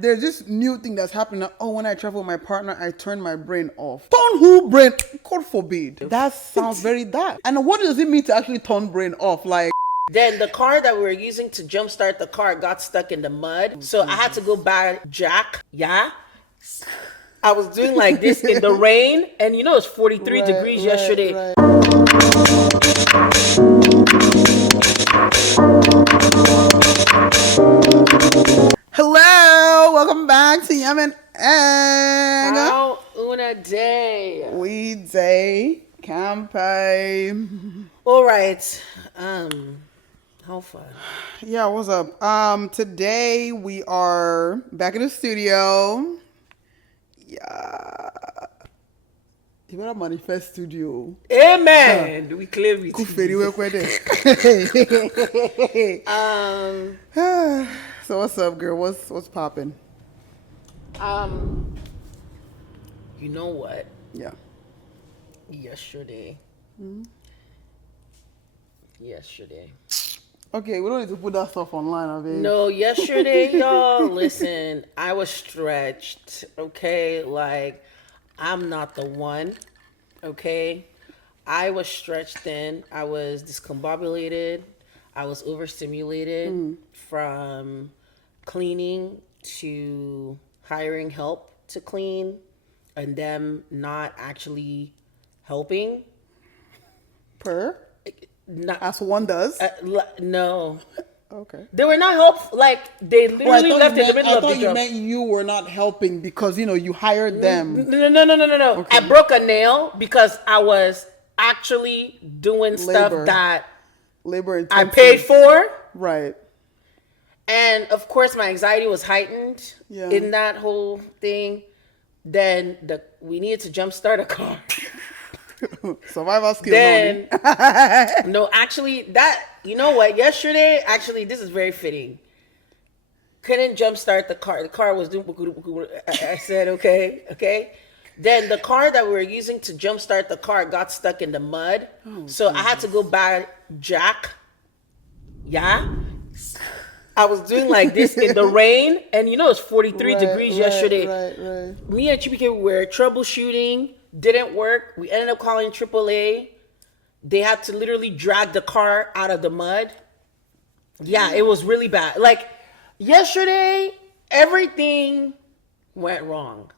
there's this new thing that's happening. Oh, when I travel with my partner, I turn my brain off. Turn who brain? God forbid. That sounds very dark. And what does it mean to actually turn brain off? Like, Then the car that we were using to jumpstart the car got stuck in the mud. So I had to go buy Jack. Yeah. I was doing like this in the rain. And you know, it's 43 degrees yesterday. Right. Hello, welcome back to Yum and Egg. How una day. We day campaign. All right. How fun. Yeah, what's up? Today we are back in the studio. Yeah. You better manifest studio. Amen. Do we claim it? So what's up, girl? What's popping? You know what? Yeah. Yesterday. Okay, we don't need to put that stuff online, I mean. No, yesterday, y'all, listen, I was stretched, okay? Like, I'm not the one, okay? I was stretched thin. I was discombobulated. I was overstimulated from cleaning to hiring help to clean and them not actually helping. Not, As one does. No. Okay. They were not helpful. Like, they literally left in the middle of the I thought you job. meant you were not helping because, you hired them. No. Okay. I broke a nail because I was actually doing stuff that Labor I intensive. paid for. Right. And, of course, my anxiety was heightened in that whole thing. Then we needed to jumpstart a car. Survival skills. Then, no, actually, you know what? Yesterday, actually, this is very fitting. Couldn't jumpstart the car. The car was doing. I said, okay. Then the car that we were using to jumpstart the car got stuck in the mud. So I had to go buy Jack. Yeah. I was doing like this in the rain. And you know, it's 43 degrees yesterday. Right. Me and Chibike were troubleshooting. Didn't work. We ended up calling AAA. They had to literally drag the car out of the mud. Yeah, it was really bad. Like, yesterday, everything went wrong.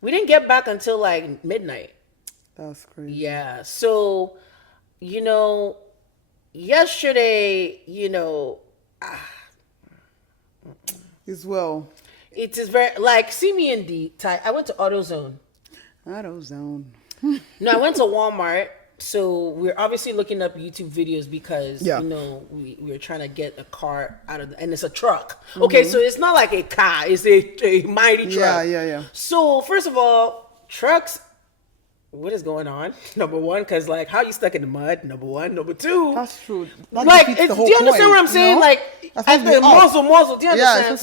We didn't get back until like midnight. That's crazy. Yeah. So, yesterday, As well. it is very, like, see me in the type. I went to AutoZone. AutoZone. No, I went to Walmart. So we're obviously looking up YouTube videos because, we were trying to get a car out of and it's a truck. Okay, so it's not like a car. It's a mighty truck. Yeah. So, first of all, trucks, what is going on? Number one, because, like, how you stuck in the mud? Number one. Number two. That's true. Like, do you understand what I'm saying? Like, at the muzzle. Do you understand?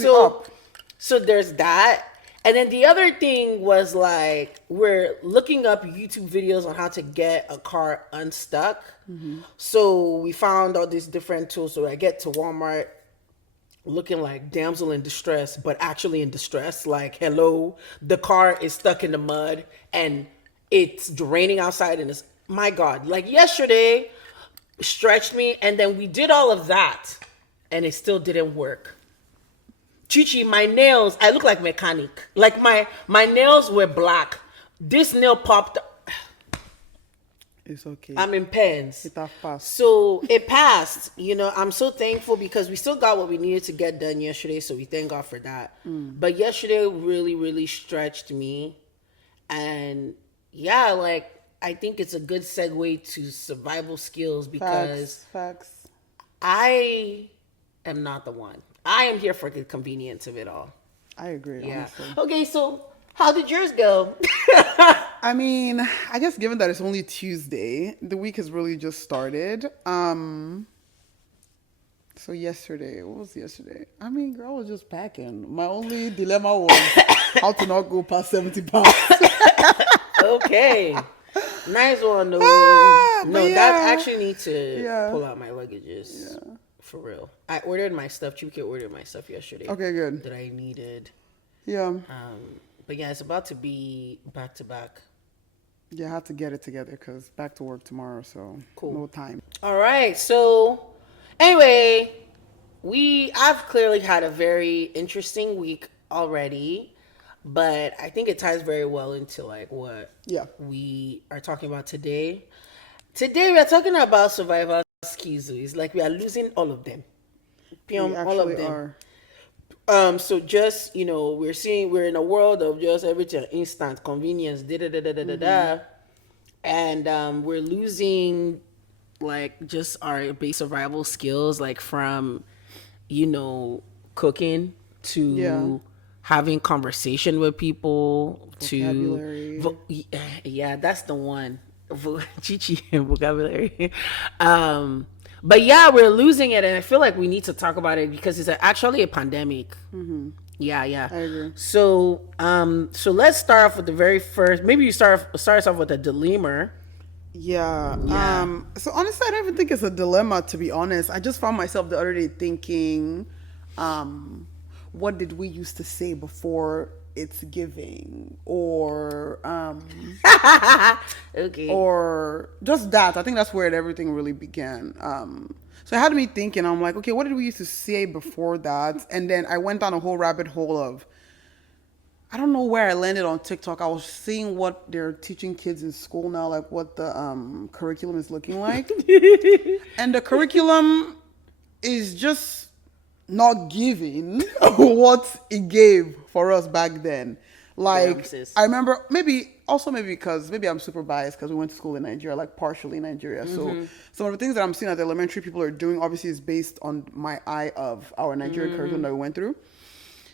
So there's that. And then the other thing was, like, we're looking up YouTube videos on how to get a car unstuck. So we found all these different tools. So I get to Walmart looking like damsel in distress, but actually in distress. Like, hello, the car is stuck in the mud and it's raining outside. And it's, my God, like yesterday stretched me. And then we did all of that and it still didn't work. Chichi, my nails, I look like mechanic. Like my nails were black. This nail popped. It's okay. I'm in pens. It passed. So it passed. I'm so thankful because we still got what we needed to get done yesterday. So we thank God for that. But yesterday really, really stretched me. And yeah, like, I think it's a good segue to survival skills because Facts. I am not the one. I am here for the convenience of it all. I agree, honestly. Okay, so how did yours go? I mean, I guess given that it's only Tuesday, the week has really just started. So yesterday, what was yesterday? I mean, girl, I was just packing. My only dilemma was how to not go past 70 pounds. Okay. Nice one, though. That actually need to pull out my luggages. Yeah. For real. I ordered my stuff. Chibike ordered my stuff yesterday. Okay, good. That I needed. Yeah. But yeah, it's about to be back to back. Yeah, I have to get it together because back to work tomorrow, so Cool. no time. All right. So anyway, I've clearly had a very interesting week already, but I think it ties very well into like what we are talking about today. Today we are talking about survival skills. It's like we are losing all of them. We All of actually them. are. So just we're in a world of just everything instant convenience, and we're losing like just our base survival skills, like from cooking to having conversation with people Vocabulary. to yeah, that's the one. Chichi vocabulary. But yeah, we're losing it, and I feel like we need to talk about it because it's actually a pandemic. Yeah, I agree. So let's start off with the very first. Maybe you start us off with a dilemma. Yeah. So honestly, I don't even think it's a dilemma, to be honest. I just found myself the other day thinking, what did we used to say before it's giving? Or Okay. or just that. I think that's where everything really began. So it had me thinking, I'm like, okay, what did we used to say before that? And then I went down a whole rabbit hole of, I don't know where I landed on TikTok. I was seeing what they're teaching kids in school now, like what the curriculum is looking like. And the curriculum is just not giving what it gave for us back then. Like, I remember maybe because maybe I'm super biased because we went to school in Nigeria, like partially in Nigeria. So some of the things that I'm seeing that the elementary people are doing obviously is based on my eye of our Nigerian curriculum that we went through.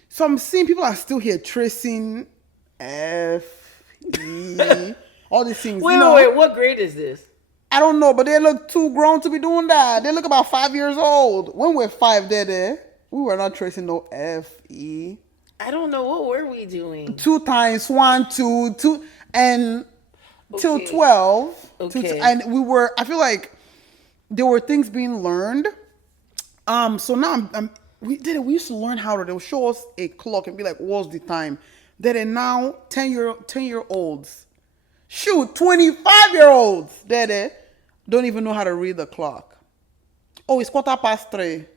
So I'm seeing people are still here tracing F, E, all these things. Wait, what grade is this? I don't know, but they look too grown to be doing that. They look about 5 years old. When we're 5, we were not tracing no F, E. I don't know. What were we doing? 2 times 1, 2, 2, and till 12. Okay. And I feel like there were things being learned. So now we used to learn how they'll show us a clock and be like, what's the time? Then now 10-year-olds, shoot, 25-year-olds, don't even know how to read the clock. Oh, it's 3:15.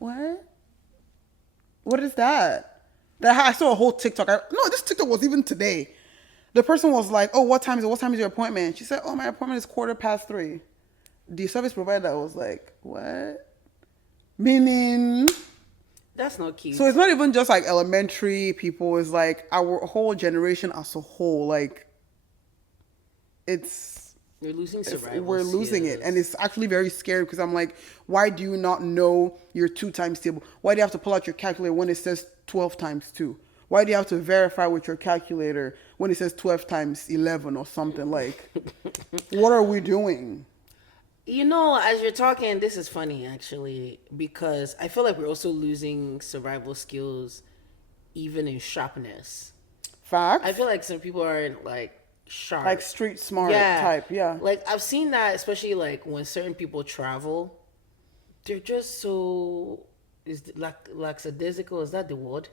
What? What is that? I saw a whole TikTok. No, this TikTok was even today. The person was like, oh, what time is it? What time is your appointment? She said, oh, my appointment is 3:15. The service provider was like, what? Meaning, that's not cute. So it's not even just like elementary people. It's like our whole generation as a whole. Like, we're losing survival. We're losing it, and it's actually very scary because I'm like, why do you not know your 2 times table? Why do you have to pull out your calculator when it says 12 times 2? Why do you have to verify with your calculator when it says 12 times 11 or something? Like, what are we doing? As you're talking, this is funny actually, because I feel like we're also losing survival skills even in sharpness. Facts. I feel like some people are like sharp. Like street smart type, yeah. Like I've seen that, especially like when certain people travel, they're just so lackadaisical. Is that the word?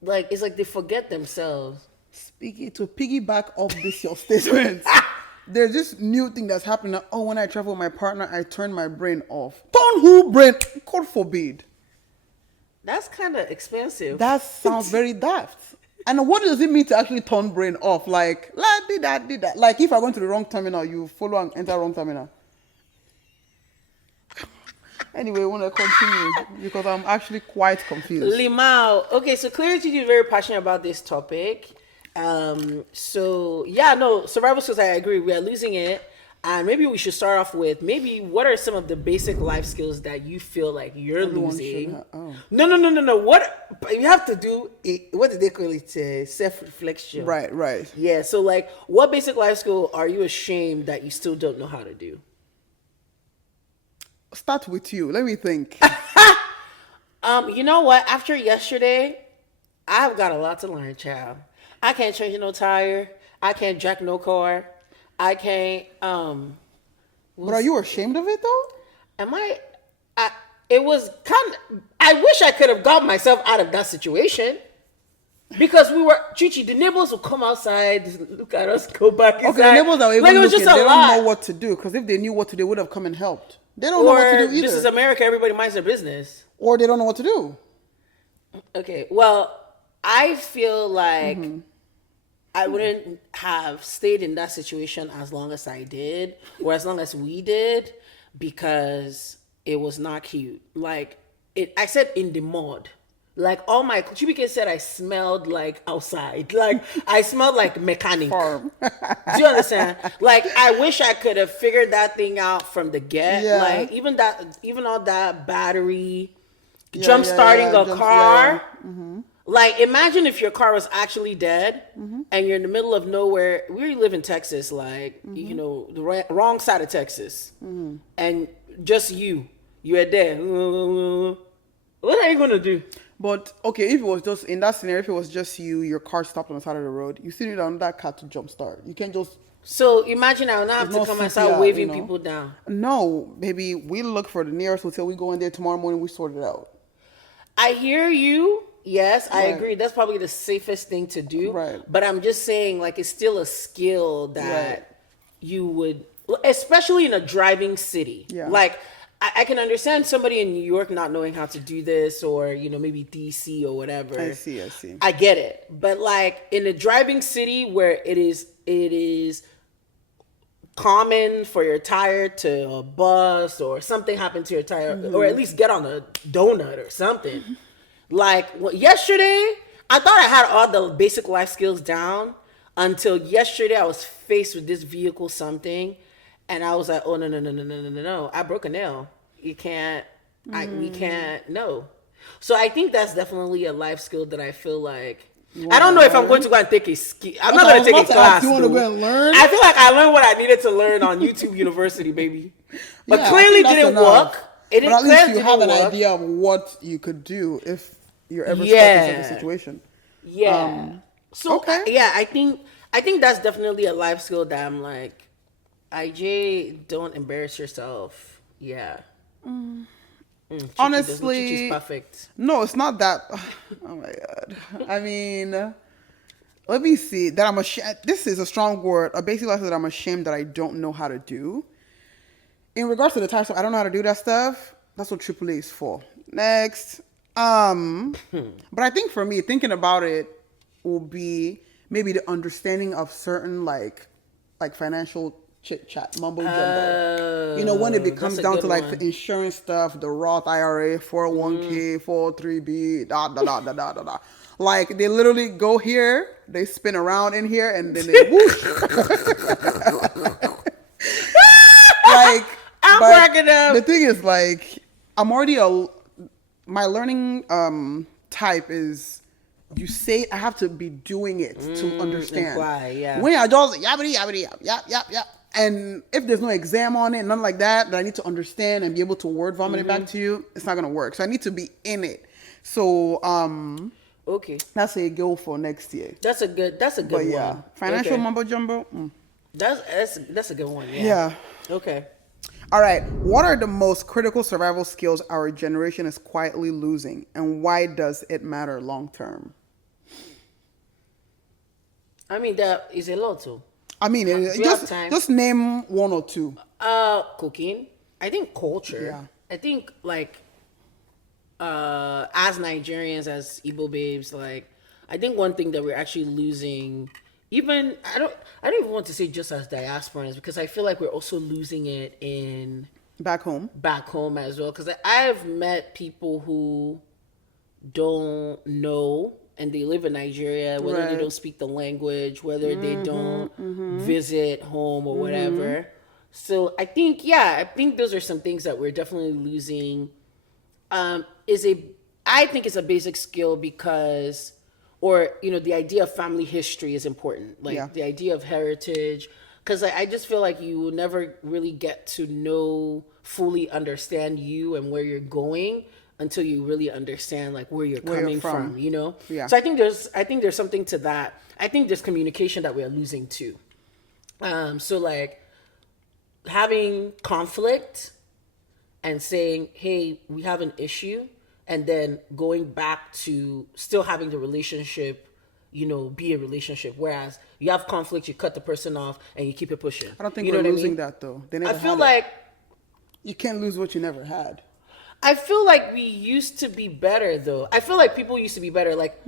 Like it's like they forget themselves. Speaking to piggyback off this your statement. There's this new thing that's happening. Oh, when I travel with my partner, I turn my brain off. Turn who brain? God forbid. That's kind of expensive. That sounds very daft. And what does it mean to actually turn brain off? Like, did that. Like, if I go to the wrong terminal, you follow and enter wrong terminal. Anyway, I want to continue because I'm actually quite confused. Limao. Okay, so clearly you're very passionate about this topic. So yeah, no, survival skills, I agree. We are losing it. And maybe we should start off with what are some of the basic life skills that you feel like you're losing? No. What you have to do, what did they call it? Self-reflection. Right. Yeah. So like, what basic life skill are you ashamed that you still don't know how to do? Start with you. Let me think. You know what? After yesterday, I've got a lot to learn, child. I can't change no tire. I can't jack no car. I can't. But are you ashamed of it though? Am I? It was kind of. I wish I could have got myself out of that situation. Because we were Chichi, the neighbors would come outside, look at us, go back inside. Okay, the neighbors are even like, it was looking. just a They lot. don't know what to do, because if they knew what to do, they would have come and helped. They don't know what to do either. This is America, everybody minds their business. Or they don't know what to do. Okay, well, I feel like I wouldn't have stayed in that situation as long as I did, or as long as we did, because it was not cute. Like, I said in the mud. Like, all my Chibike said I smelled like outside. Like, I smelled like mechanic. Farm. Do you understand? Like, I wish I could have figured that thing out from the get. Yeah. Like, even all that battery, jump starting a car. Like, imagine if your car was actually dead and you're in the middle of nowhere. We live in Texas, like, you know, the wrong side of Texas. And just you're there. What are you going to do? But, okay, if it was just, in that scenario, if it was just you, your car stopped on the side of the road, you still need another car to jumpstart. You can't just... So, imagine I will not have to come and start waving people down. No, baby, we look for the nearest hotel. We go in there tomorrow morning, we sort it out. I hear you. Yes, I agree. That's probably the safest thing to do. Right. But I'm just saying, like, it's still a skill that you would, especially in a driving city. Yeah. Like, I can understand somebody in New York not knowing how to do this, or, you know, maybe DC or whatever. I see. I get it. But, like, in a driving city where it is common for your tire to bust, or something happened to your tire, or at least get on a donut or something. Like, yesterday, I thought I had all the basic life skills down until yesterday I was faced with this vehicle something, and I was like, oh, no. I broke a nail. You can't, we can't, no. So I think that's definitely a life skill that I feel like, I don't know if I'm going to go and take a ski. I'm not going to take a class. You want to go and learn? I feel like I learned what I needed to learn on YouTube University, baby. But clearly didn't work. But at least you have an idea of what you could do if you're ever stuck in such a situation. Yeah. So okay. I think that's definitely a life skill that I'm like, IJ, don't embarrass yourself. Yeah. Honestly, Chichi's perfect. No, it's not that. Oh my god. I mean, let me see. That I'm ashamed. This is a strong word. A basic life that I'm ashamed that I don't know how to do. In regards to the types of, I don't know how to do that stuff. That's what AAA is for. Next. But I think for me, thinking about it will be maybe the understanding of certain like financial chit chat, mumbo jumbo. You know, when it becomes down to like the insurance stuff, the Roth IRA, 401k, 403b, da. Like, they literally go here, they spin around in here, and then they whoosh. Like, I'm cracking up. The thing is, like, I'm already my learning type is, you say I have to be doing it to understand. When I just yabbity, yap. And if there's no exam on it, nothing like that, that I need to understand and be able to word vomit it back to you, it's not gonna work. So I need to be in it. So okay, that's a goal for next year. That's a good one. Financial mumbo jumbo. That's a good one. Yeah. Okay. All right. What are the most critical survival skills our generation is quietly losing, and why does it matter long term? I mean, that is a lot too. I mean, just name one or two. Cooking. I think culture. Yeah. I think, like, as Nigerians, as Igbo babes, like, I think one thing that we're actually losing, even I don't even want to say just as diasporans, because I feel like we're also losing it in back home as well. Because I've met people who don't know, and they live in Nigeria, whether they don't speak the language, whether they don't visit home or whatever. So I think those are some things that we're definitely losing. I think it's a basic skill because, or, you know, the idea of family history is important. Like the idea of heritage, because I just feel like you will never really get to fully understand you and where you're going until you really understand, like, where you're coming from, you know? Yeah. So I think there's something to that. I think there's communication that we are losing too. So, like, having conflict and saying, hey, we have an issue, and then going back to still having the relationship be a relationship. Whereas you have conflict, you cut the person off and you keep it pushing. I don't think we're losing that though. I feel like you can't lose what you never had. I feel like we used to be better though. I feel like people used to be better. Like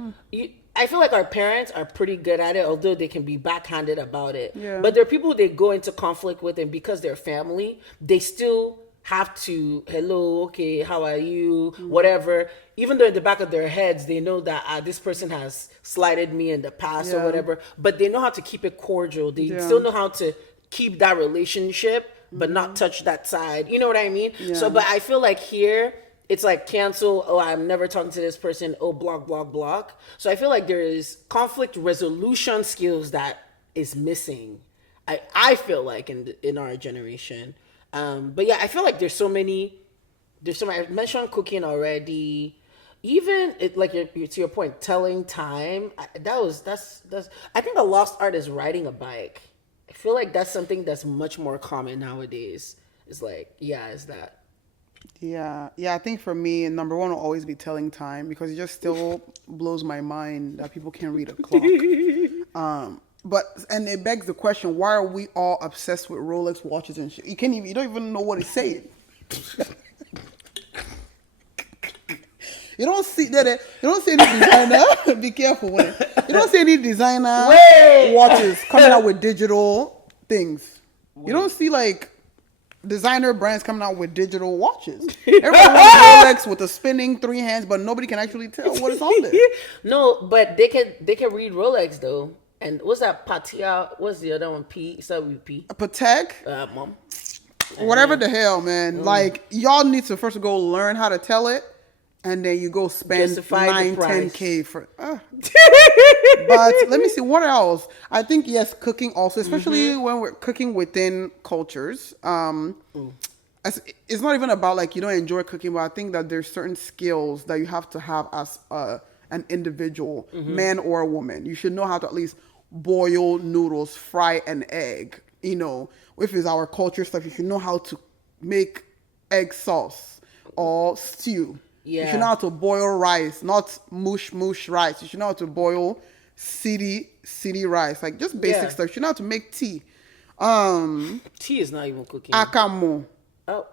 I feel like our parents are pretty good at it, although they can be backhanded about it. Yeah. But there are people they go into conflict with, and because they're family, they still have to, hello, okay, how are you, whatever. Even though in the back of their heads, they know that this person has slighted me in the past or whatever, but they know how to keep it cordial. They still know how to keep that relationship, but not touch that side. You know what I mean? Yeah. So, but I feel like here, it's like cancel. Oh, I'm never talking to this person. Oh, block, block, block. So I feel like there is conflict resolution skills that is missing. I feel like in our generation. But yeah, I feel like there's so many. I mentioned cooking already. Even to your point, telling time. That's. I think a lost art is riding a bike. I feel like that's something that's much more common nowadays. It's like, is that. Yeah. I think for me, number one will always be telling time, because it just still blows my mind that people can't read a clock. And it begs the question: why are we all obsessed with Rolex watches and shit? You don't even know what it's saying. You don't see that. You don't see any designer. Be careful with it. You don't see any designer watches coming out with digital things. You don't see like designer brands coming out with digital watches. Everyone wants Rolex with a spinning 3 hands, but nobody can actually tell what is on there. No, but they can read Rolex though. And what's that? Patia? What's the other one? P? Is that with P? A Patek? Mom. Whatever the hell, man. Like, y'all need to first go learn how to tell it, and then you go spend 9-10K for. But let me see what else. I think yes, cooking also, especially when we're cooking within cultures. It's not even about like you don't enjoy cooking, but I think that there's certain skills that you have to have as an individual, man or a woman. You should know how to at least boil noodles, fry an egg. If it's our culture stuff, you should know how to make egg sauce or stew. Yeah. You should know how to boil rice, not mush rice. You should know how to boil city rice, like just basic stuff. You should know how to make tea. Tea is not even cooking. Akamo. Oh.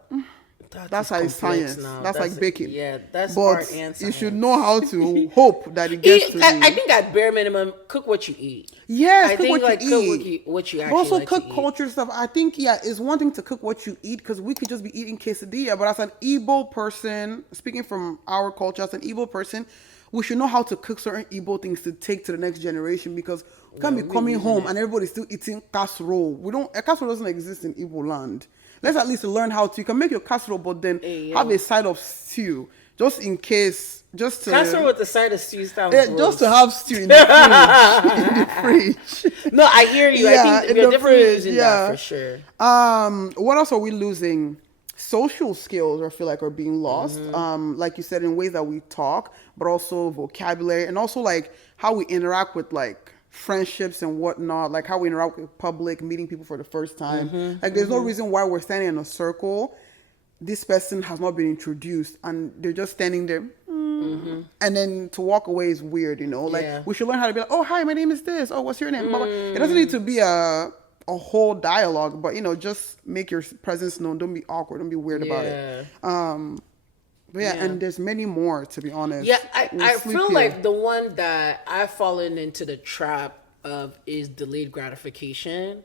That's how it's science. That's like baking. Yeah, that's but art and science. You should know how to hope that it gets to I think at bare minimum, cook what you eat. Yes, cook what you eat. What you actually but also like cook to culture eat. stuff. I think, it's one thing to cook what you eat, because we could just be eating quesadilla. But as an Igbo person, speaking from our culture, as an Igbo person, we should know how to cook certain Igbo things to take to the next generation, because we can't be coming home and everybody's still eating casserole. A casserole doesn't exist in Igbo land. Let's at least learn how to. You can make your casserole, but then have a side of stew, just in case. Just to casserole with the side of stew sounds just to have stew in the fridge. No, I hear you. I think we're definitely losing that for sure. What else are we losing? Social skills, I feel like, are being lost. Like you said, in ways that we talk, but also vocabulary, and also like how we interact with like friendships and whatnot, like how we interact with public, meeting people for the first time. Like there's no reason why we're standing in a circle, this person has not been introduced, and they're just standing there, and then to walk away is weird, like we should learn how to be like, oh hi, my name is this, oh what's your name, it doesn't need to be a whole dialogue, but just make your presence known. Don't be awkward, don't be weird about it. But and there's many more, to be honest. Yeah, I feel like the one that I've fallen into the trap of is delayed gratification.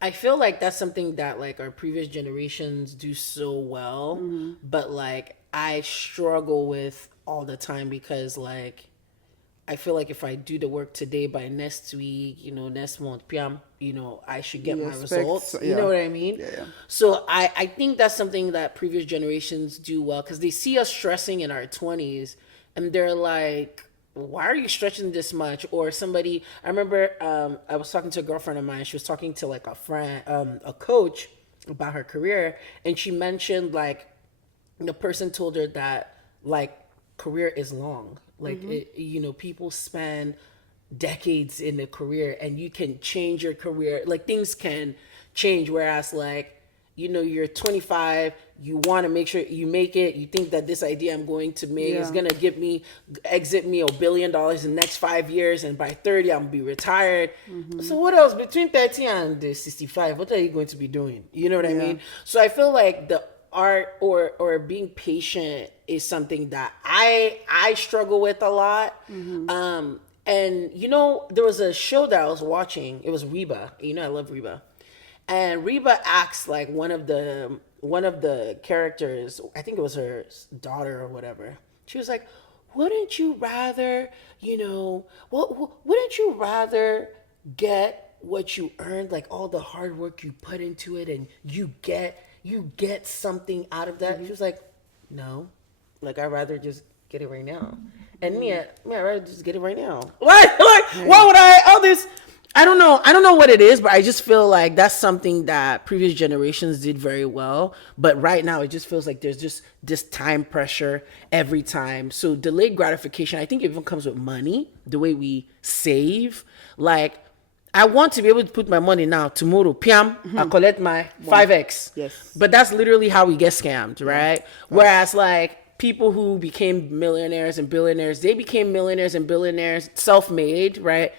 I feel like that's something that like our previous generations do so well, but like I struggle with all the time, because like I feel like if I do the work today, by next week, next month, PM, I should get my results. You know what I mean? Yeah. So I think that's something that previous generations do well, because they see us stressing in our 20s and they're like, why are you stretching this much? Or somebody, I remember I was talking to a girlfriend of mine. She was talking to like a friend, a coach about her career. And she mentioned like the person told her that like career is long. Like, people spend decades in a career and you can change your career. Like things can change. Whereas like you're 25, you want to make sure you make it, you think that this idea I'm going to make is going to exit me $1 billion in the next 5 years, and by 30 I'm going to be retired. So what else between 30 and 65, what are you going to be doing? You know what I mean? So I feel like the art or being patient is something that I struggle with a lot. And there was a show that I was watching. It was Reba. I love Reba. And Reba asked like one of the characters, I think it was her daughter or whatever. She was like, "Wouldn't you rather, wouldn't you rather get what you earned, like all the hard work you put into it, and you get something out of that?" She was like, "No, like I'd rather just get it right now." And I'd rather just get it right now. Why would all this? I don't know what it is, but I just feel like that's something that previous generations did very well. But right now, it just feels like there's just this time pressure every time. So delayed gratification, I think it even comes with money, the way we save. Like, I want to be able to put my money now, tomorrow, Piam, I'll collect my 5X. Yes. But that's literally how we get scammed, right? Yeah. Whereas, like, people who became millionaires and billionaires, they became millionaires and billionaires self-made, right?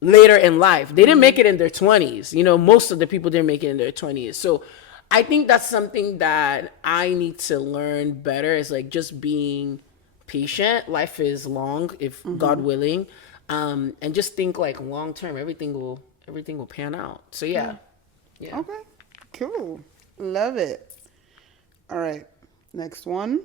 Later in life. They didn't make it in their 20s. Most of the people didn't make it in their 20s. So I think that's something that I need to learn better, is like just being patient. Life is long, if God willing. And just think like long term, everything will pan out. So yeah. Okay, cool. Love it. All right, next one.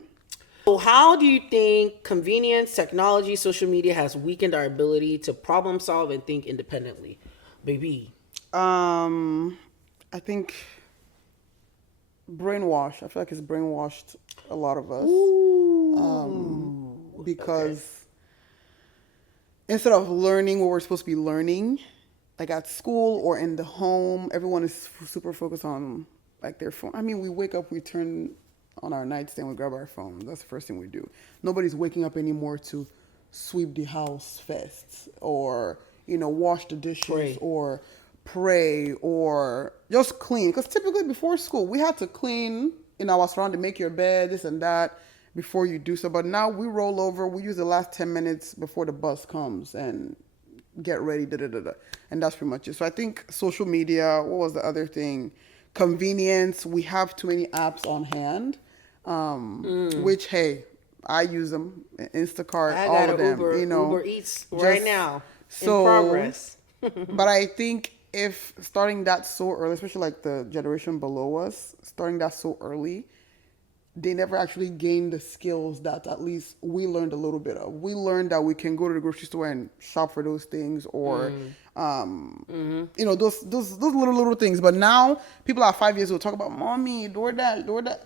So how do you think convenience, technology, social media has weakened our ability to problem solve and think independently, baby? I think brainwash. I feel like it's brainwashed a lot of us. Because instead of learning what we're supposed to be learning, like at school or in the home, everyone is super focused on like their phone. I mean, we wake up, we turn on our nightstand, we grab our phone. That's the first thing we do. Nobody's waking up anymore to sweep the house first, or wash the dishes, or pray, or just clean. Because typically before school, we had to clean in our surrounding, make your bed, this and that, before you do so. But now we roll over. We use the last 10 minutes before the bus comes and get ready. And that's pretty much it. So I think social media. What was the other thing? Convenience. We have too many apps on hand. Which, hey, I use them. Instacart, all of them. Uber Eats right now in progress. But I think if starting that so early, especially like the generation below us, starting that so early, they never actually gained the skills that at least we learned a little bit of. We learned that we can go to the grocery store and shop for those things, or those little things. But now people at 5 years old talk about mommy, DoorDash.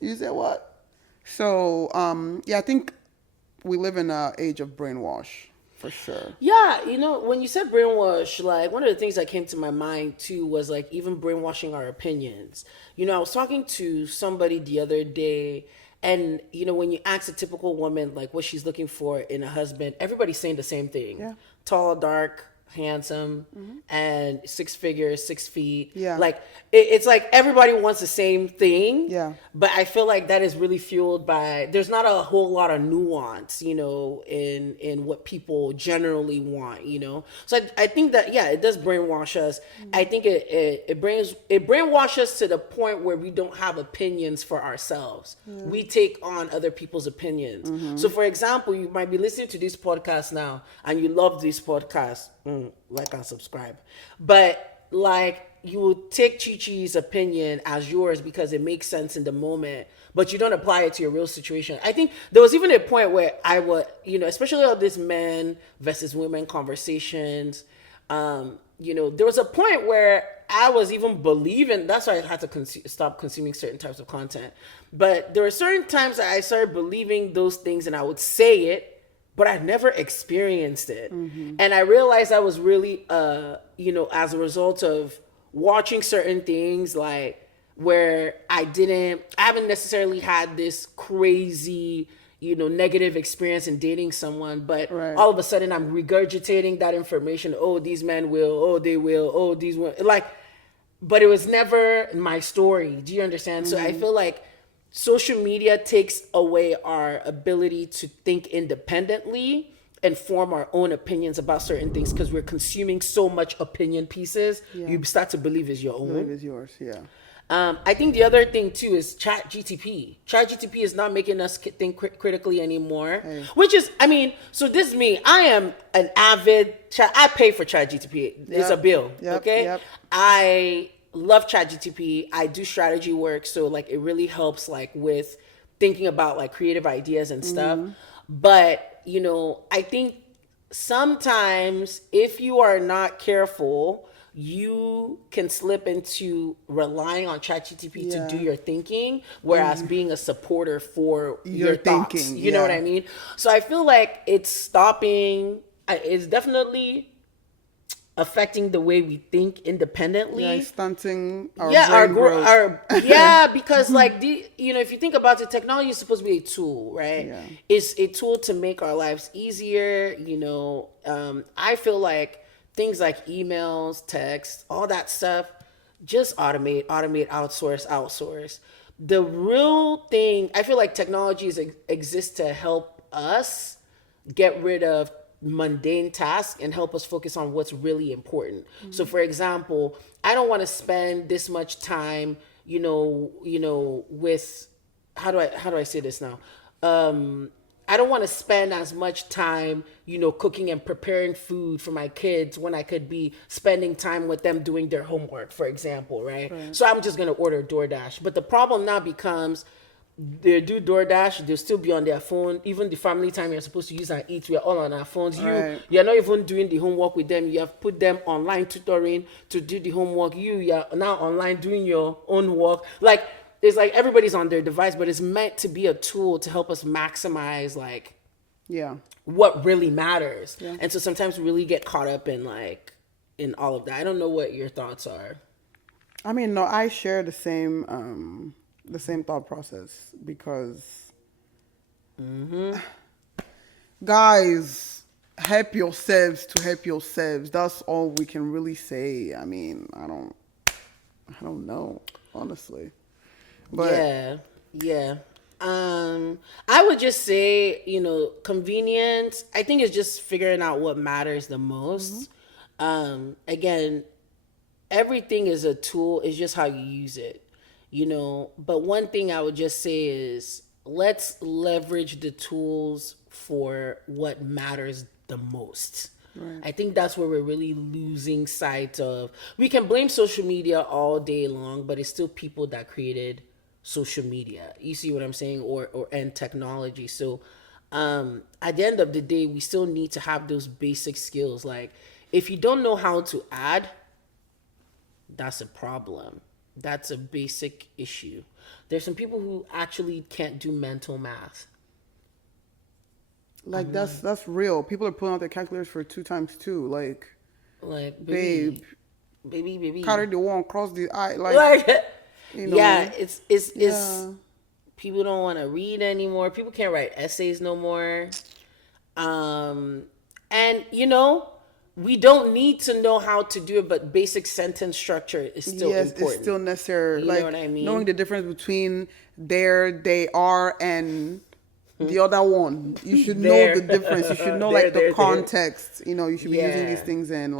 You said what? So I think we live in an age of brainwash. For sure. Yeah, when you said brainwash, like one of the things that came to my mind too was like even brainwashing our opinions. I was talking to somebody the other day, and when you ask a typical woman like what she's looking for in a husband, everybody's saying the same thing. Yeah. Tall, dark, handsome, and 6 figures, 6 feet. Yeah. Like it's like everybody wants the same thing. Yeah. But I feel like that is really fueled by, there's not a whole lot of nuance, in what people generally want, So I think that, it does brainwash us. I think it brainwashes us to the point where we don't have opinions for ourselves. We take on other people's opinions. So for example, you might be listening to this podcast now and you love this podcast. Like and subscribe. But like you will take Chi-Chi's opinion as yours because it makes sense in the moment, but you don't apply it to your real situation. I think there was even a point where I would, especially all these men versus women conversations, there was a point where I was even believing, that's why I had to stop consuming certain types of content. But there were certain times that I started believing those things and I would say it, but I never experienced it. And I realized I was really, as a result of watching certain things, like where I haven't necessarily had this crazy, negative experience in dating someone, but all of a sudden I'm regurgitating that information. Oh, these men will, oh, they will, oh, these women. Like, but it was never my story. Do you understand? So I feel like social media takes away our ability to think independently and form our own opinions about certain things because we're consuming so much opinion pieces. You start to believe is your own. Believe is yours, yeah. I think the other thing too is Chat GTP. Chat GTP is not making us think critically anymore, which is, I mean, so this is me. I am an avid I pay for Chat GTP. It's a bill, okay? I love Chat GTP. I do strategy work, so like it really helps like with thinking about like creative ideas and stuff. But you know, I think sometimes if you are not careful, you can slip into relying on ChatGPT to do your thinking, whereas being a supporter for your thoughts. Thinking, you know what I mean? So I feel like it's definitely affecting the way we think independently. Yeah, stunting our brain growth. Because like if you think about it, technology is supposed to be a tool, right? Yeah. It's a tool to make our lives easier. I feel like things like emails, text, all that stuff, just automate, outsource. The real thing, I feel like technology exists to help us get rid of mundane tasks and help us focus on what's really important. So for example, I don't want to spend this much time, with how do I say this now? I don't want to spend as much time, cooking and preparing food for my kids when I could be spending time with them doing their homework, for example, right? So I'm just going to order DoorDash. But the problem now becomes they do DoorDash, they'll still be on their phone. Even the family time you're supposed to use and eat, we're all on our phones. You're not even doing the homework with them. You have put them online tutoring to do the homework. You're now online doing your own work. Like, it's like everybody's on their device, but it's meant to be a tool to help us maximize what really matters. Yeah. And so sometimes we really get caught up in all of that. I don't know what your thoughts are. I mean, no, I share the same thought process because guys, help yourselves to help yourselves. That's all we can really say. I mean, I don't know, honestly. But yeah. I would just say, convenience. I think it's just figuring out what matters the most. Again, everything is a tool. It's just how you use it, But one thing I would just say is let's leverage the tools for what matters the most. Right. I think that's where we're really losing sight of. We can blame social media all day long, but it's still people that created social media. You see what I'm saying? And technology. So at the end of the day, we still need to have those basic skills. Like if you don't know how to add, that's a problem. That's a basic issue. There's some people who actually can't do mental math. Like that's real. People are pulling out their calculators for 2 times 2. Like baby. Carry the one, cross the I. It's people don't want to read anymore. People can't write essays no more. And we don't need to know how to do it, but basic sentence structure is still important. Yes, it's still necessary. You know what I mean? Knowing the difference between there, they are, and the other one. You should know the difference. You should know the context. You should be using these things in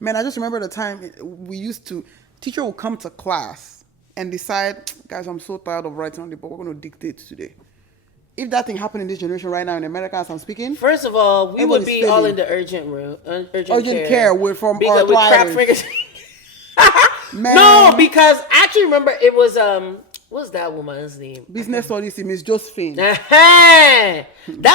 man, I just remember the time we used to, teacher would come to class and decide, guys, I'm so tired of writing on the board. We're going to dictate today. If that thing happened in this generation right now in America as I'm speaking, first of all, we would be all in the urgent room, urgent care. With crap fingers. No, because I actually remember it was what's that woman's name? Business studies, Miss Josephine. That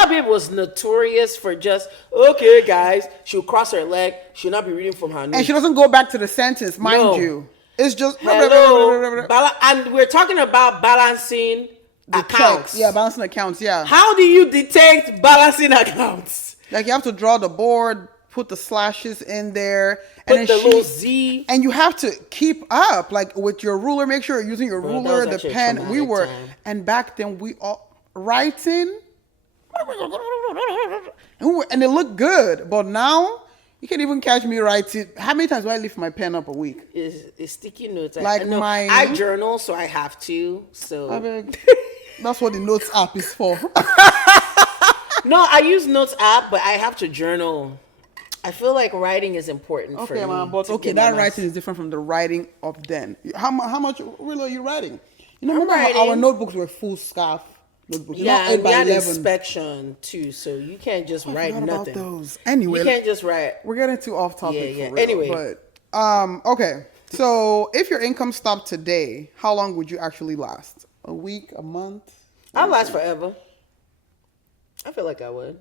babe was notorious for just, okay, guys, she'll cross her leg, she'll not be reading from her notes. And she doesn't go back to the sentence, mind you. It's just and we're talking about balancing accounts. Yeah, balancing accounts. Yeah. How do you detect balancing accounts? Like you have to draw the board, put the slashes in there, put and then the little Z, and you have to keep up, like with your ruler. Make sure you're using your ruler, the pen. And back then we all writing, and it looked good. But now You can't even catch me writing. How many times do I lift my pen up a week? Is sticky notes. Like I journal, so I have to. So I mean, that's what the notes app is for. No, I use notes app, but I have to journal. I feel like writing is important for me. Okay, man, but that writing is different from the writing of then. How much really are you writing? You know, remember how our notebooks were full scarf notebooks? Yeah, and we had inspection too, so you can't just write nothing. About those. Anyway, you can't just write. We're getting too off topic. Yeah. For real, anyway, but okay. So if your income stopped today, how long would you actually last? A week, a month? I'll last forever. I feel like I would.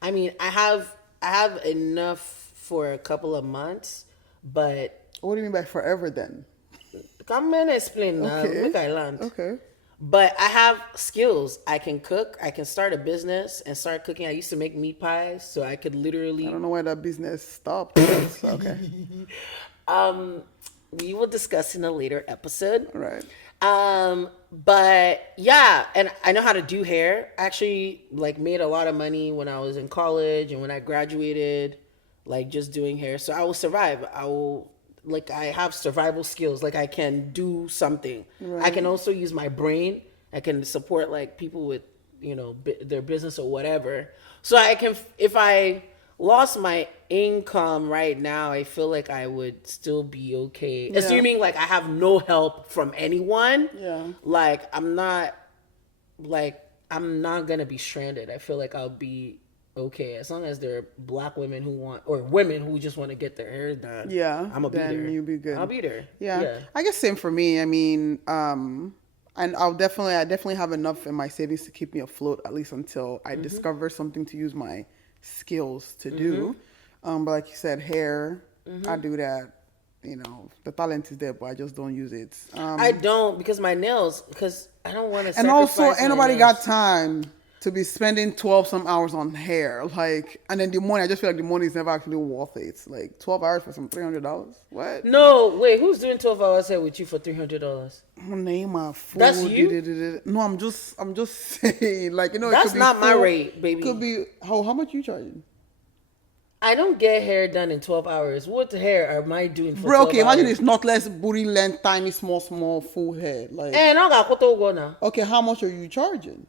I mean, I have enough for a couple of months, but what do you mean by forever then? Come and explain now. Okay. Look, I learned. Okay. But I have skills. I can cook. I can start a business and start cooking. I used to make meat pies, so I could literally. I don't know why that business stopped. Okay. We will discuss in a later episode. All right. But yeah, and I know how to do hair. I actually made a lot of money when I was in college and when I graduated, just doing hair. So I will survive. I have survival skills. I can do something. Right. I can also use my brain. I can support people with, their business or whatever. So I can, if I lost my income right now, I feel like I would still be okay. Yeah. Assuming I have no help from anyone. Yeah. I'm not gonna be stranded. I feel like I'll be okay as long as there are black women who want, or women who just want to get their hair done. Yeah. I'm gonna be there. Then you'll be good. I'll be there. Yeah. I guess same for me. I mean, and I definitely have enough in my savings to keep me afloat, at least until I discover something to use my skills to do. But like you said, hair, I do that. The talent is there, but I just don't use it. I don't, because my nails, because I don't want to. And also, ain't nobody got time to be spending 12 some hours on hair. And then the money, I just feel like the money is never actually worth it. 12 hours for some $300. What? No, wait, who's doing 12 hours hair with you for $300? Name my food. That's you? No, I'm just saying, that's not my rate, baby. Could be, how much you charging? I don't get hair done in 12 hours. What hair am I doing for 12 hours? Okay, imagine it's knotless, booty length, tiny, small, full hair. I got go now. Okay, how much are you charging?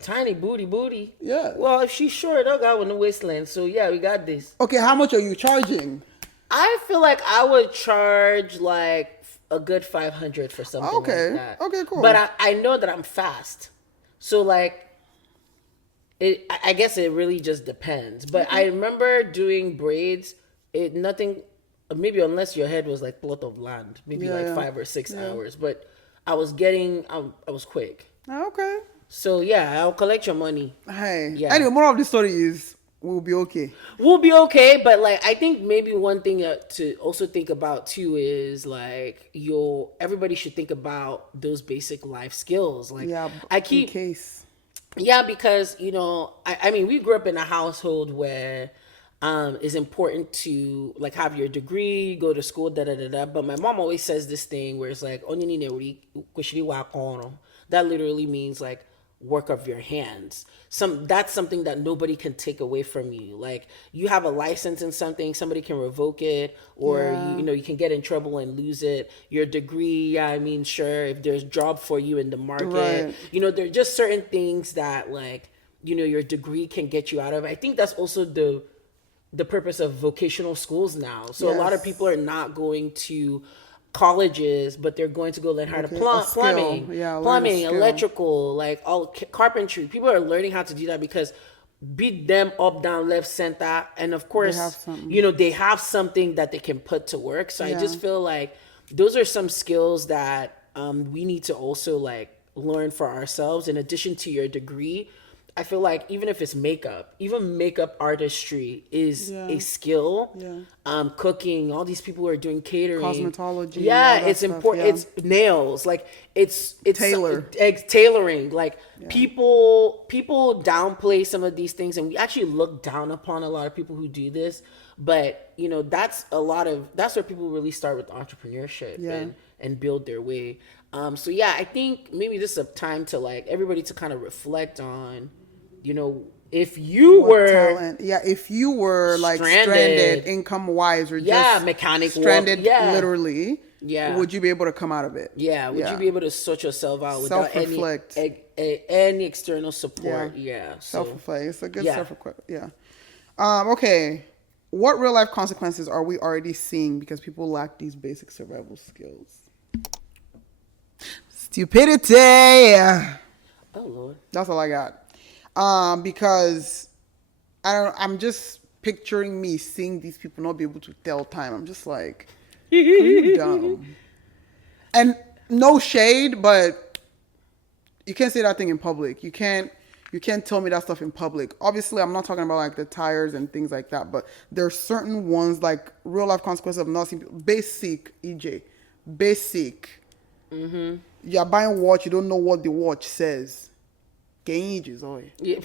Tiny booty. Yeah. Well, if she's short, I got with the waistline. So yeah, we got this. Okay, how much are you charging? I feel like I would charge a good $500 for something like that. Okay, cool. But I know that I'm fast. So I guess it really just depends. But I remember doing braids. Maybe unless your head was plot of land, maybe 5 or 6 hours. But I was quick. Okay. So yeah, I'll collect your money. Hey. Yeah. Anyway, moral of the story is we'll be okay. We'll be okay, but I think maybe one thing to also think about too is everybody should think about those basic life skills. In case. Yeah, because I mean, we grew up in a household where it's important to have your degree, go to school, But my mom always says this thing where it's that literally means work of your hands. That's something that nobody can take away from you. You have a license in something, somebody can revoke it, or you can get in trouble and lose it. Your degree, I mean, sure, if there's job for you in the market, right. There are just certain things that your degree can get you out of. I think that's also the purpose of vocational schools now. So a lot of people are not going to colleges, but they're going to go learn how to plumbing, electrical, all carpentry. People are learning how to do that because beat them up, down, left, center, and of course, they have something that they can put to work. So I just feel like those are some skills that we need to also learn for ourselves in addition to your degree. I feel like even if it's makeup, even makeup artistry is a skill. Yeah. Cooking, all these people who are doing catering, cosmetology. Yeah, it's important. Yeah. It's nails, it's tailoring. People downplay some of these things, and we actually look down upon a lot of people who do this. But that's where people really start with entrepreneurship and build their way. So yeah, I think maybe this is a time to everybody to kind of reflect on, if you what were talent? Yeah, if you were like stranded stranded, income wise or yeah, just mechanic walk, stranded yeah, literally, yeah, would you be able to come out of it? yeah. Would you Yeah. be able to sort yourself out without Self reflect. any external Yeah. support? Yeah. Self So, reflect. It's a good yeah. self reflect. Yeah. Okay. What real life consequences are we already seeing because people lack these basic survival skills? Stupidity. Oh Lord. That's all I got. Because I don't. I'm just picturing me seeing these people not be able to tell time. I'm just like, are you dumb? And no shade, but you can't say that thing in public. You can't tell me that stuff in public. Obviously, I'm not talking about like the tires and things like that, but there are certain ones like real life consequences of not seeing basic EJ, basic. You're buying watch, you don't know what the watch says. Gauges, oh. Yeah.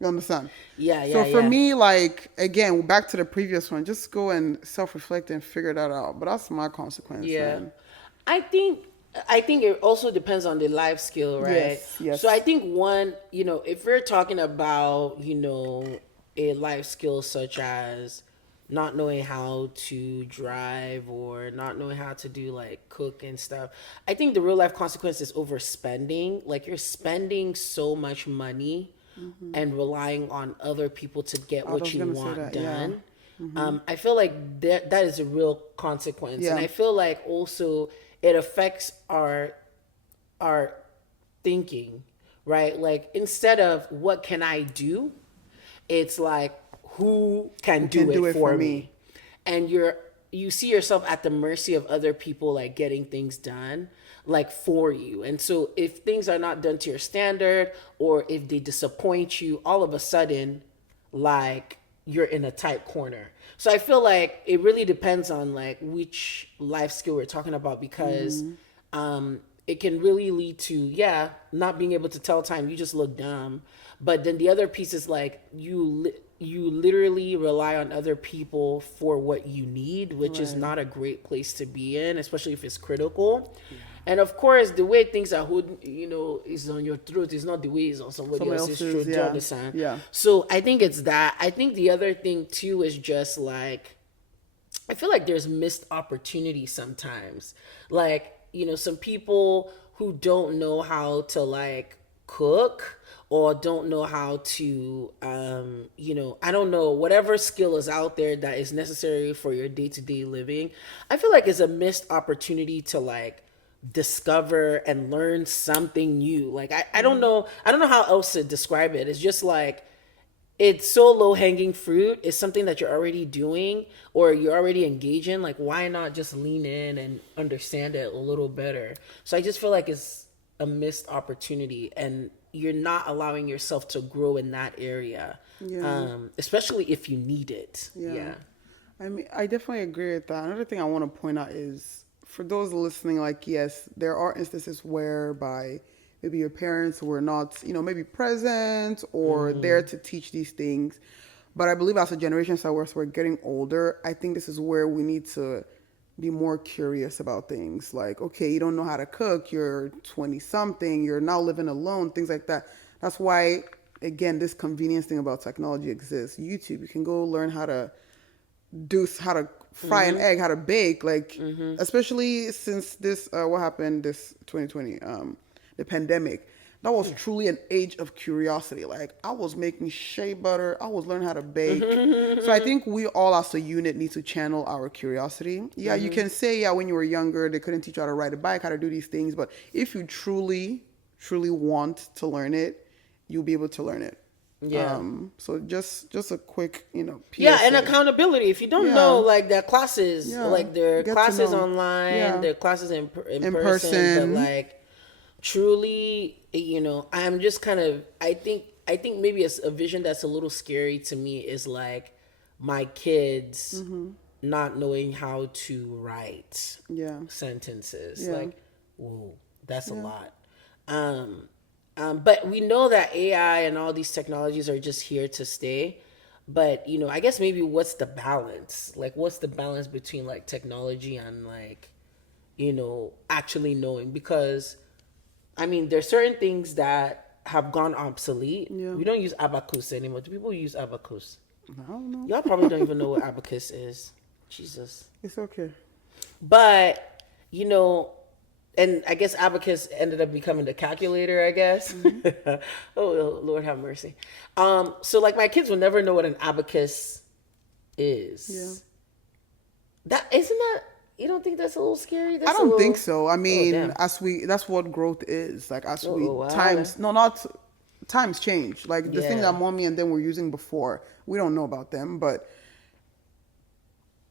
You understand? Yeah. So Yeah. for Yeah. me, like again, back to the previous one, just go and self-reflect and figure that out. But that's my consequence, Yeah. man. I think I think it also depends on the life skill, right? Yes, So I yes. think one, if we're talking about, a life skill such as not knowing how to drive or not knowing how to do like cook and stuff, I think the real life consequence is overspending. Like you're spending so much money and relying on other people to get I what was you gonna say want that, yeah. done. I feel like that is a real consequence, and Yeah. I feel like also it affects our thinking, right? Like instead of what can I do, it's like who can Who can do do it it for for me? me, and you see yourself at the mercy of other people like getting things done like for you. And so if things are not done to your standard or if they disappoint you, all of a sudden like you're in a tight corner. So I feel like it really depends on like which life skill we're talking about, because it can really lead to, yeah, not being able to tell time, you just look dumb. But then the other piece is like you literally rely on other people for what you need, which is Right. not a great place to be in, especially if it's critical. And of course, the way things are holding, is on your throat is not the way it's on somebody Someone else's else's, throat. Do you yeah. understand? Yeah. So I think it's that. I think the other thing too is just like, I feel like there's missed opportunity sometimes. Like, some people who don't know how to like cook or don't know how to I don't know, whatever skill is out there that is necessary for your day-to-day living. I feel like it's a missed opportunity to like discover and learn something new. Like I don't know how else to describe it. It's just like it's so low hanging fruit. It's something that you're already doing or you're already engaging. Like, why not just lean in and understand it a little better? So I just feel like it's a missed opportunity, and you're not allowing yourself to grow in that area, Yeah. especially if you need it. Yeah. Yeah. I mean, I definitely agree with that. Another thing I want to point out is for those listening, like, yes, there are instances whereby maybe your parents were not, maybe present or there to teach these things. But I believe as a generation, so as we're getting older, I think this is where we need to be more curious about things. Like, okay, you don't know how to cook, you're 20 something, you're now living alone, things like that. That's why, again, this convenience thing about technology exists. YouTube, you can go learn how to fry an egg, how to bake, like especially since this what happened this 2020, the pandemic. That was truly an age of curiosity. Like I was making shea butter, I was learning how to bake. So I think we all as a unit need to channel our curiosity. Yeah, you can say, yeah, when you were younger they couldn't teach you how to ride a bike, how to do these things, but if you truly want to learn it, you'll be able to learn it. Yeah. So just a quick, Yeah, and PSA. accountability. If you don't know, Yeah, like their classes, yeah. like their Get to classes know. online, Yeah, their classes in in person, but person. like truly, I'm just kind of, I think maybe it's a vision that's a little scary to me is like my kids not knowing how to write Yeah, sentences. yeah, Like, whoa, that's a yeah, lot. Um, but we know that AI and all these technologies are just here to stay. But I guess maybe what's the balance? Like, what's the balance between like technology and like, actually knowing? Because I mean, there's certain things that have gone obsolete. Yeah. We don't use abacus anymore. Do people use abacus? I don't know. Y'all probably don't even know what abacus is. Jesus. It's okay. But, you know, and I guess abacus ended up becoming the calculator, I guess. Mm-hmm. Oh, Lord have mercy. So like my kids will never know what an abacus is. Yeah. You don't think that's a little scary? I don't think so. I mean, that's what growth is. Like times change. Like the thing that mommy and them were using before, we don't know about them, but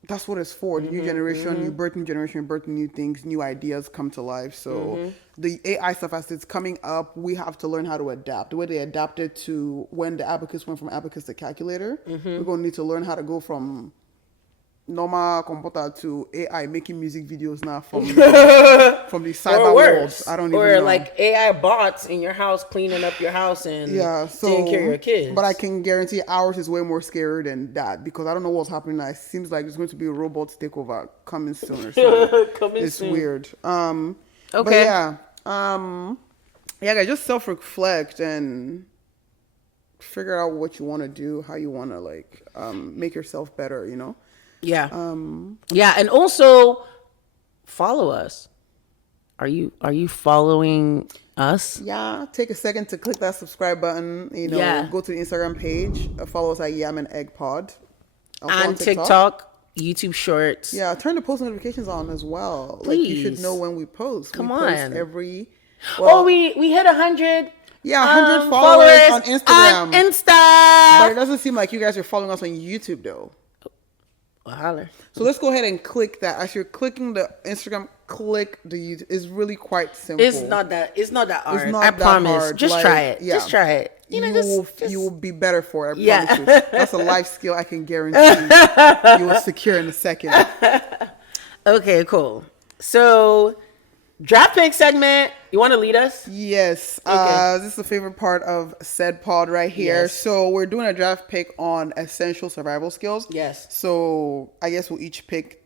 that's what it's for. The new generation, you birth new generation, you birth new things, new ideas come to life. So the AI stuff, as it's coming up, we have to learn how to adapt. The way they adapted to when the abacus went from abacus to calculator, we're going to need to learn how to go from normal computer to AI making music videos now from from the cyber world. I don't even know. Or like AI bots in your house cleaning up your house and taking care of your kids. But I can guarantee ours is way more scary than that because I don't know what's happening now. It seems like there's going to be a robot takeover coming soon or something. It's weird. Okay. But yeah. Guys, just self-reflect and figure out what you want to do, how you want to like make yourself better, you know? Yeah. And also follow us. Are you following us? Yeah. Take a second to click that subscribe button. You know, go to the Instagram page. Follow us at Yam and Egg Pod. On TikTok, YouTube Shorts. Yeah. Turn the post notifications on as well. Please. Like you should know when we post. Come we on. Post every. Well, we hit 100. Yeah, 100 followers on Instagram. On Insta. But it doesn't seem like you guys are following us on YouTube though. Well, holler. So let's go ahead and click that. As you're clicking the Instagram, click the YouTube. It's really quite simple. It's not that hard. I promise. Hard. Just try it. Yeah. Just try it. You will be better for it. I promise you. That's a life skill I can guarantee you will secure in a second. Okay, cool. So, draft pick segment. You want to lead us? Yes. Okay. This is the favorite part of said pod right here. Yes. So we're doing a draft pick on essential survival skills. Yes. So I guess we'll each pick.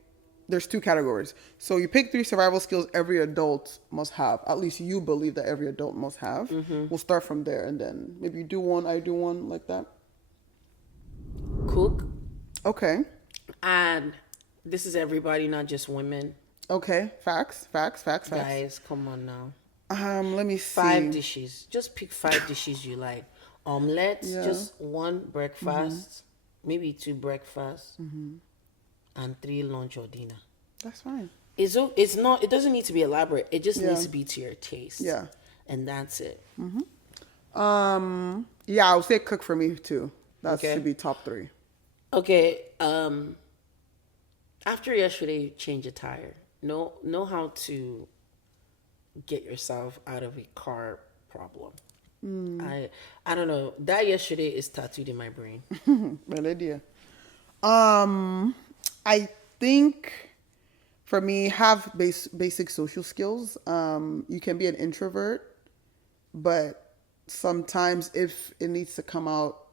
There's 2 categories. So you pick 3 survival skills every adult must have. At least you believe that every adult must have. Mm-hmm. We'll start from there, and then maybe you do one, I do one, like that. Cook. Okay. And this is everybody, not just women. Okay. Facts. Guys, come on now. Let me see. 5 dishes. Just pick 5 dishes you like. Omelette, just 1 breakfast, maybe 2 breakfasts, and 3 lunch or dinner. That's fine. It's not. It doesn't need to be elaborate. It just needs to be to your taste. Yeah. And that's it. Yeah, I would say cook for me too. That should be top 3. Okay. After yesterday, you change a tire. Know how to get yourself out of a car problem. I don't know. That yesterday is tattooed in my brain. Bad idea. I think for me, have basic social skills. You can be an introvert, but sometimes if it needs to come out,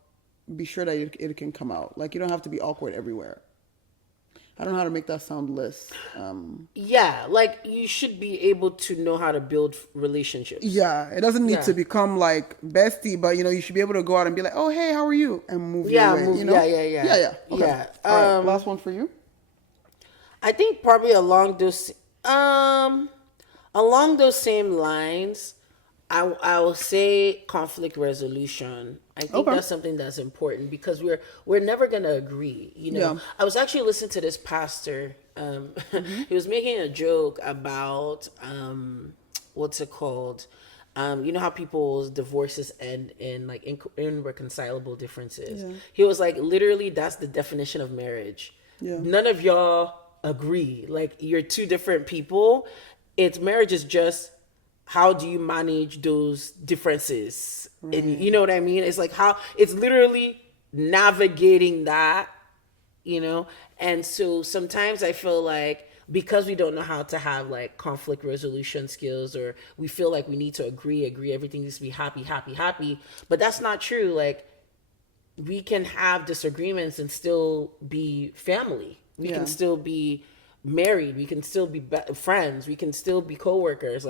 be sure that it can come out. Like you don't have to be awkward everywhere. I don't know how to make that sound less. Yeah, like you should be able to know how to build relationships. Yeah, it doesn't need to become like bestie, but you should be able to go out and be like, "Oh, hey, how are you?" and move your way. Yeah. Okay. Yeah. All right, last one for you. I think probably along those same lines, I will say conflict resolution. I think that's something that's important because we're never gonna agree. I was actually listening to this pastor. He was making a joke about what's it called? You know how people's divorces end in like irreconcilable differences. Yeah. He was like, literally, that's the definition of marriage. Yeah. None of y'all agree. Like you're 2 different people. Marriage is just how do you manage those differences? Right. And you know what I mean? It's like it's literally navigating that, And so sometimes I feel like because we don't know how to have like conflict resolution skills, or we feel like we need to agree, everything needs to be happy. But that's not true. Like we can have disagreements and still be family. We can still be married. We can still be friends. We can still be coworkers.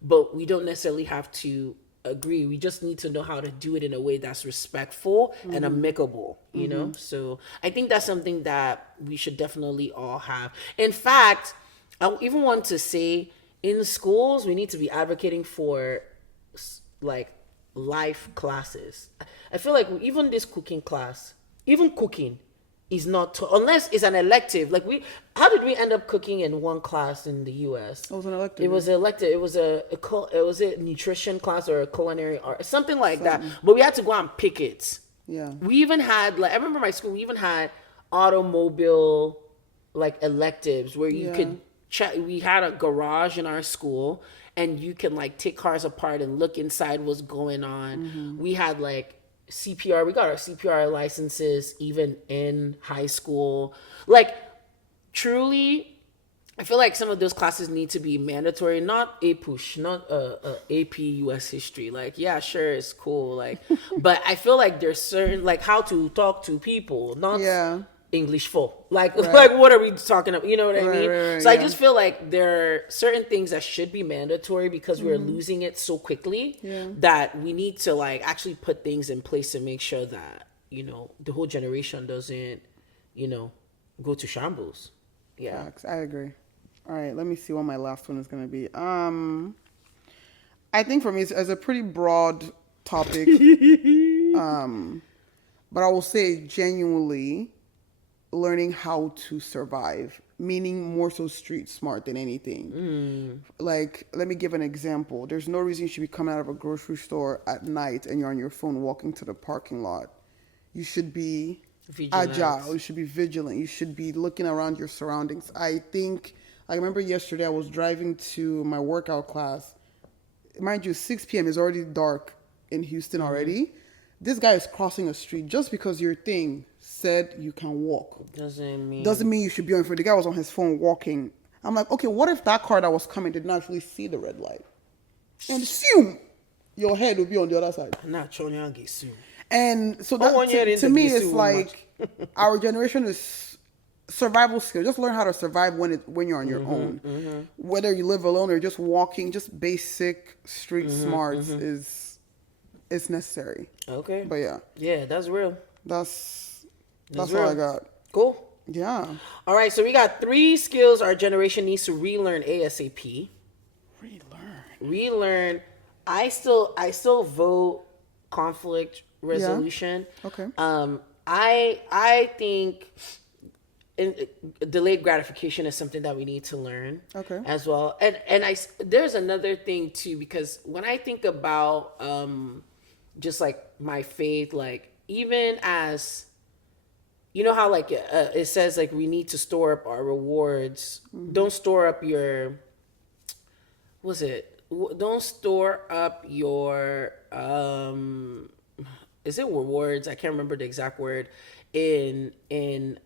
But we don't necessarily have to agree. We just need to know how to do it in a way that's respectful and amicable, you know? So I think that's something that we should definitely all have. In fact, I even want to say in schools, we need to be advocating for like life classes. I feel like even this cooking class, even cooking is not unless it's an elective. Like how did we end up cooking in one class in the U.S.? It was an elective. It was elective. It was a nutrition class or a culinary art, something like that. But we had to go and pick it. Yeah. We even had I remember my school. We even had automobile like electives where you could check. We had a garage in our school, and you can like take cars apart and look inside what's going on. We had like CPR. We got our CPR licenses even in high school. Like, truly, I feel like some of those classes need to be mandatory, not a push, not AP US history. Like, yeah, sure, it's cool. Like, but I feel like there's certain like how to talk to people, not English full. Like, like what are we talking about? You know what I mean? Right, so I just feel like there are certain things that should be mandatory because we're losing it so quickly that we need to like actually put things in place to make sure that, you know, the whole generation doesn't, you know, go to shambles. Yeah. Facts. I agree. All right, let me see what my last one is going to be. I think for me it's a pretty broad topic. But I will say genuinely learning how to survive, meaning more so street smart than anything. Like, let me give an example. There's no reason you should be coming out of a grocery store at night and you're on your phone walking to the parking lot. You should be agile. You should be vigilant. You should be looking around your surroundings. I remember yesterday I was driving to my workout class. Mind you, 6 p.m. is already dark in Houston already. This guy is crossing a street just because your thing said you can walk. Doesn't mean you should be on foot. The guy was on his phone walking. I'm like, okay, what if that car that was coming did not actually see the red light? And assume your head will be on the other side. And so that, to me, it's like our generation is survival skills. Just learn how to survive when you're on your own. Whether you live alone or just walking, just basic street smarts is necessary. Okay. But yeah, that's real. That's all I got. Cool. Yeah. All right, so we got 3 skills our generation needs to relearn ASAP. Relearn. I still vote conflict resolution. Yeah. Okay. I think delayed gratification is something that we need to learn. Okay. As well. And there's another thing too, because when I think about just like my faith, like even as you know how like it says like we need to store up our rewards. Don't store up your don't store up your is it rewards? I can't remember the exact word. In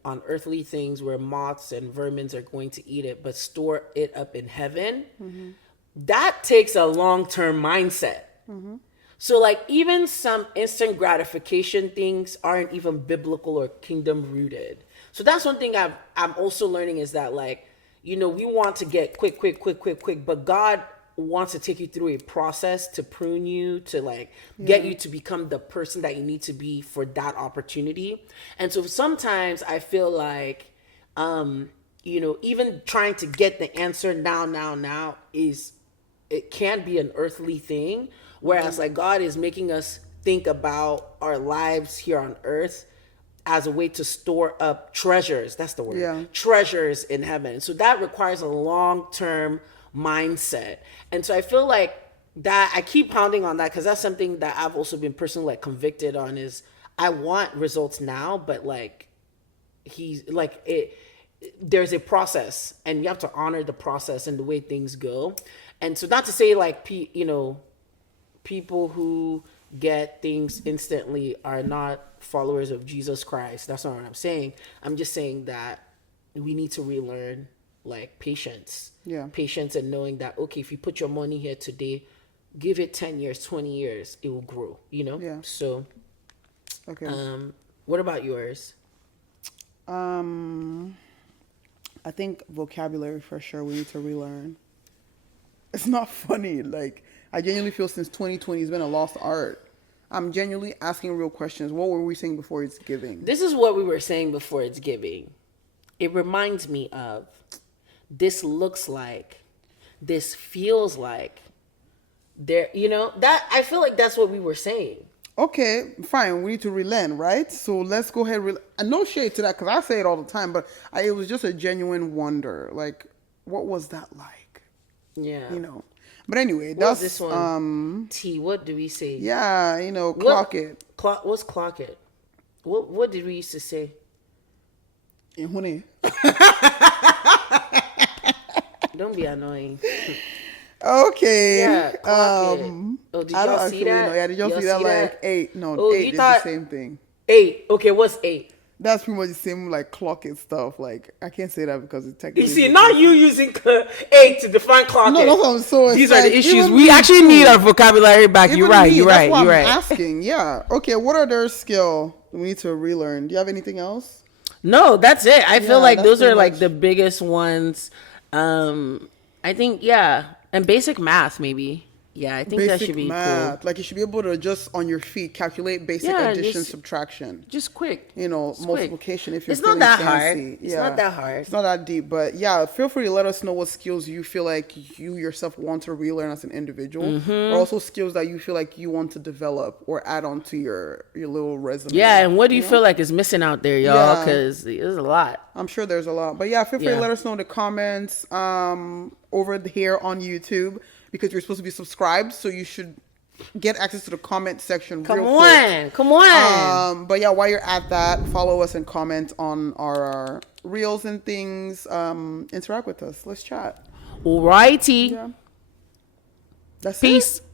on earthly things where moths and vermins are going to eat it, but store it up in heaven. That takes a long-term mindset. So like even some instant gratification things aren't even biblical or kingdom rooted. So that's one thing I'm also learning is that like, you know, we want to get quick, but God wants to take you through a process to prune you, to like get you to become the person that you need to be for that opportunity. And so sometimes I feel like, you know, even trying to get the answer now it can be an earthly thing. Whereas like God is making us think about our lives here on earth as a way to store up treasures. That's the word. Yeah. Treasures in heaven. So that requires a long-term mindset. And so I feel like that I keep pounding on that because that's something that I've also been personally like convicted on is I want results now, but like there's a process and you have to honor the process and the way things go. And so not to say like, you know, people who get things instantly are not followers of Jesus Christ. That's not what I'm saying. I'm just saying that we need to relearn like patience. Yeah. Patience and knowing that, okay, if you put your money here today, give it 10 years, 20 years, it will grow, you know? Yeah. So, okay. What about yours? I think vocabulary for sure we need to relearn. It's not funny. Like, I genuinely feel since 2020 has been a lost art. I'm genuinely asking real questions. What were we saying before it's giving? This is what we were saying before it's giving. It reminds me of, this looks like, this feels like, there, you know, that I feel like that's what we were saying. Okay, fine. We need to relearn, right? So let's go ahead. And no shade to that, because I say it all the time, but it was just a genuine wonder. Like, what was that like? Yeah. You know. But anyway, What's that's this one? T. What do we say? Yeah, you know, clock it. What's clock it? What did we used to say? Don't be annoying. Okay. Yeah, clock it. Oh, did y'all see that? Yeah, did y'all see that? Like 8? No, 8 is the same thing. 8. Okay, what's 8? That's pretty much the same, like, clock it stuff. Like, I can't say that because it's technically... You see, not you using 8 to define clock it. No, that's what I'm so... These are the issues. We actually need our vocabulary back. You're right. That's why I'm asking. Yeah. Okay, what other skill we need to relearn? Do you have anything else? No, that's it. I feel like those are like the biggest ones. I think, yeah. And basic math, maybe. Yeah, I think that should be cool. Like, you should be able to just on your feet calculate basic addition, subtraction. Just quick. You know, multiplication if you're It's not that fancy. hard. It's not that hard. It's not that deep. But yeah, feel free to let us know what skills you feel like you yourself want to relearn as an individual. Or also skills that you feel like you want to develop or add on to your little resume. Yeah, and what do you feel like is missing out there, y'all? Because there's a lot. I'm sure there's a lot. But yeah, feel free to let us know in the comments over here on YouTube. Because you're supposed to be subscribed, so you should get access to the comment section real quick. Come on. But yeah, while you're at that, follow us and comment on our reels and things. Interact with us. Let's chat. Alrighty. Yeah. That's Peace. it.